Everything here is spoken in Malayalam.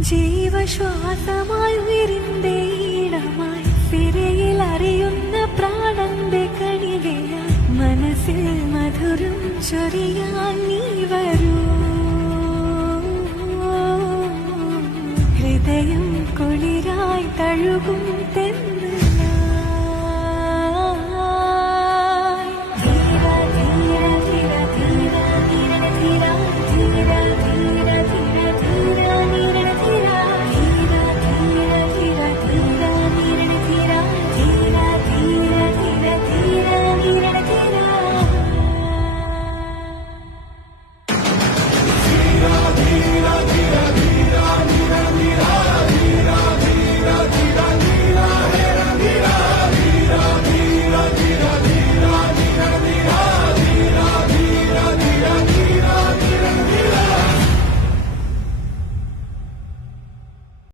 ജീവശ്വാസമായി ഉയരിന്റെ ഈണമായി സിരയിൽ അറിയുന്ന പ്രാണന്റെ കണികയായി മനസ്സിൽ മധുരം ചൊരിയാൻ നീ